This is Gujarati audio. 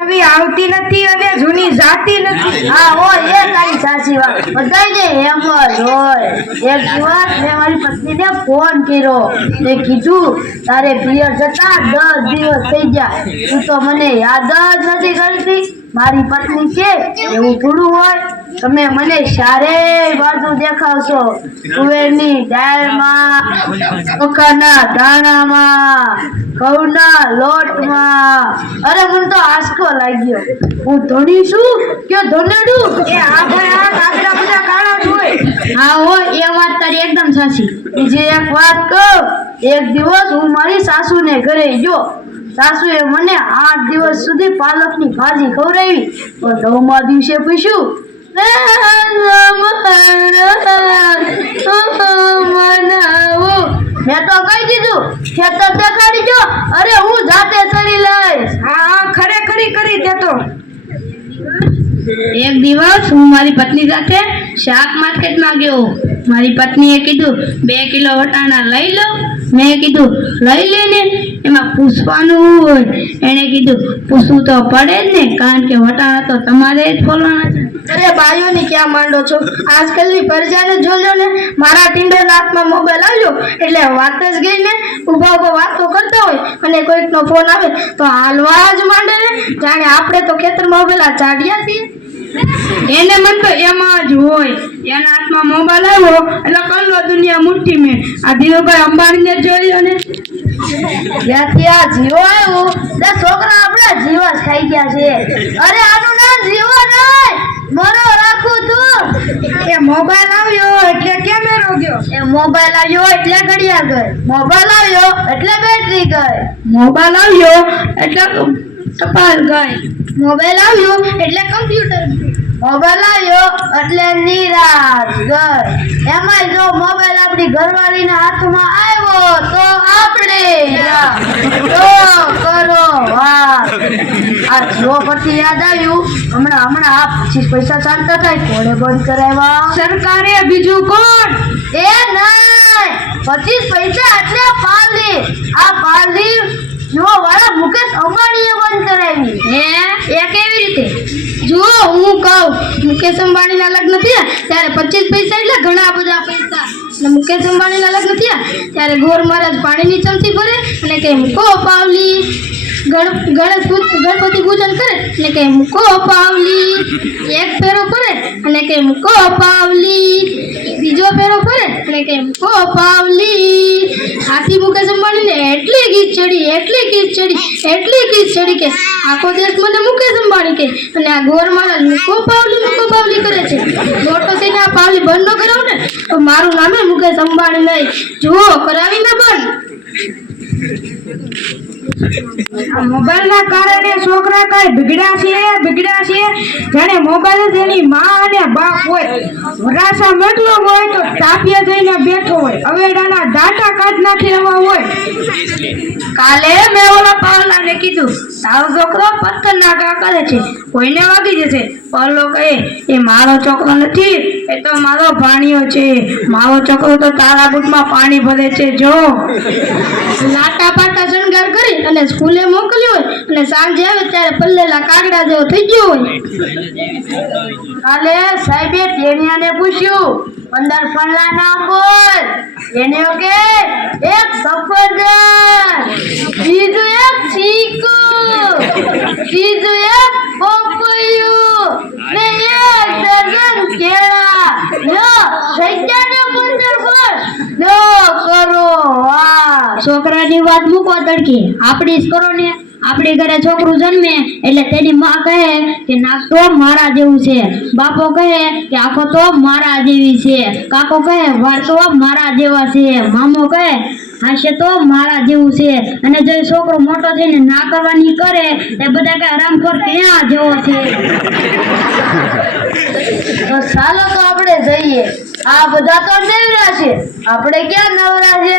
નવી આવતી નથી અને જૂની જાતી નથી. હા હોય એ તારી સાચી વાત. બધાયને એમ જ હોય. એક દિવસ મેં મારી પત્નીને ફોન કર્યો. મેં કીધું તારે પિયર જતા દસ દિવસ થઈ ગયા. તું તો મને યાદ જ નથી કરતી. મારી પત્ની છે એવું થોડું હોય. તમે મને સારે બાજુ દેખાવશો. તુવેરની દાળમાં મકાના દાણામાં, ઘઉંના લોટમાં. અરે, મને તો આસકો લાગ્યો. હું ધણી છું કે ધનેડું? એ આ ભાઈ બધા કાળા હોય. હા, હોય, એ વાત તારી એકદમ સાચી. બીજી એક વાત કહું, એક દિવસ હું મારી સાસુને ઘરે ગયો. સાસુએ મને આઠ દિવસ સુધી પાલકની ભાજી ખવડાવી. તો નવમા દિવસે પૂછ્યું. મેં તો કહી દીધું ખેતર દેખાડી જો અરે હું જાતે કરી લઈશ. હા હા ખરેખરી કરી દેતો એક દિવસ હું મારી પત્ની સાથે શાક માર્કેટમાં ગયો. મારી પત્નીએ કીધું બે કિલો વટાણા લઈ લો. મેં કીધું લઈ લે ને. એમાં પૂછવાનું હોય. એણે કીધું, પૂછવું તો પડે જ ને, કારણ કે વટાણા તો તમારે જ ફોલવાના છે. અરે બાયોની ક્યાં માંડો છો? આજકાલની પરજાને જોજો ને, મારા ટીંડરના હાથમાં મોબાઈલ આવ્યો, એટલે વાત જ ગઈ ને, ઊભા ઊભા વાતો કરતા હોય, અને કોઈકનો ફોન આવે, તો હાલવા જ માંડે. ને જાણે આપણે તો ખેતરમાં ઉભેલા ચાડ્યા છીએ. એને મન તો એમાં જ હોય. એના હાથમાં મોબાઈલ આવ્યો એટલે કલ્લો દુનિયા મુઠ્ઠી મેં. આ ધીરુભાઈ અંબાણીને જોયો ને. ત્યાંથી આ જીવો આવ્યો. તે છોકરા આપણા જીવા ખાઈ ગયા છે. અરે આનું નામ જીવો નહીં મરો રાખું તું. એ મોબાઈલ આવ્યો એટલે કેમેરો ગયો. એ મોબાઈલ આવ્યો એટલે ઘડિયાળ ગઈ. મોબાઈલ આવ્યો એટલે બેટરી ગઈ. મોબાઈલ આવ્યો એટલે ટપાલ ગઈ મોબાઈલ આવ્યો એટલે કમ્પ્યુટર મોબાઈલ આવ્યો એટલે નિરાશ ગઈ. એમાં જો મોબાઈલ આપણી ઘરવાળીના હાથમાં આવ્યો તો આપણે કરો આ જો પછી યાદ આવ્યું, હમણાં હમણાં આ પચીસ પૈસા ચાલતા થાય, કોણે બંધ કરાવ્યા? સરકારે બીજું કોણ? એ નહીં. પચીસ પૈસા એટલે પાલી આ પાલી જો વાળા મુકેશ અંબાણીએ બંધ કરાવી. હે? એ કેવી રીતે? જુઓ હું કહું મુકેશ અંબાણીના લગ્ન થયા ત્યારે પચીસ પૈસા એટલે ઘણા બધા પૈસા. અને મુકેશ અંબાણીના લગ્ન થયા ત્યારે ગોર મહારાજ પાણીની ચમચી ભરે અને કે મૂકો પાવલી. ગણ ગણેશ ગણપતિ પૂજન કરે અને કે મૂકો પાવલી. એક ફેરો કરે અને કે મૂકો પાવલી. બીજો ફેરો કરે અને કે મૂકો પાવલી. આથી મુકેશ અંબાણીને ચડી એટલી ગીત ચડી એટલી કીચ ચડી કે. આખો દેશ મને મુકેશ અંબાણી કે. અને આ ગોર મારા મૂકો પાવલી મૂકો પાવલી કરે છે. મોટો થઈને આ પાવલી બંધ ન કરાવું ને, તો મારું નામે મુકેશ અંબાણી નહીં. જુઓ, કરાવી ના બંધ. આ મોબાઈલના કારણે છોકરા કઈ બિગડ્યા છે બિગડ્યા છે જાણે મોબાઈલ એની માં અને બાપ હોય વરાસા મેટલો હોય તો તાપીએ જઈને બેઠો હોય, અવેડાના દાંટા કાઢ નાખી એવા હોય. કાલે મેં ઓલા પાવલાને કીધું તારો છોકરો પથ્થર નાકા કરે છે. કોઈને વાગી જશે. પરલો કહે એ મારો છોકરો નથી, એ તો મારો ભાણિયો છે. મારો છોકરો તો તારા બુટમાં પાણી ભરે છે, જો. લાટા પાટા શણગાર કરી અને સ્કૂલે મોકલ્યો હોય અને સાંજે આવે ત્યારે પલ્લેલા કાગડા જેવો થઈ ગયો હોય. કાલે સાહેબે ટેનિયાને પૂછ્યું અંદર ફળના ના બોલ. એને કે, એક સફરજન બીજું એક ચીકુ ત્રીજું એક પપૈયું ને એક ડઝન કેળા લો થઈ ગયા ને પંદર વર્ષ લો કરો વાહ છોકરાની વાત મૂકો તડકી. આપણી જ કરો ને આપણી ઘરે છોકરું જન્મે એટલે તેની માં કહે કે નાક તો મારા જેવું છે. બાપો કહે કે આંખો તો મારા જેવી છે. કાકો કહે વાળ તો મારા જેવા છે. મામો કહે હાસ્ય તો મારા જેવું છે. અને જો છોકરો મોટો થઈને ના કરવાની કરે એ બધા કે હરામખોર ક્યાં જેવો છે. તો ચાલો તો આપણે જઈએ. આ બધા તો નવરા છે. આપણે ક્યાં નવરા છે?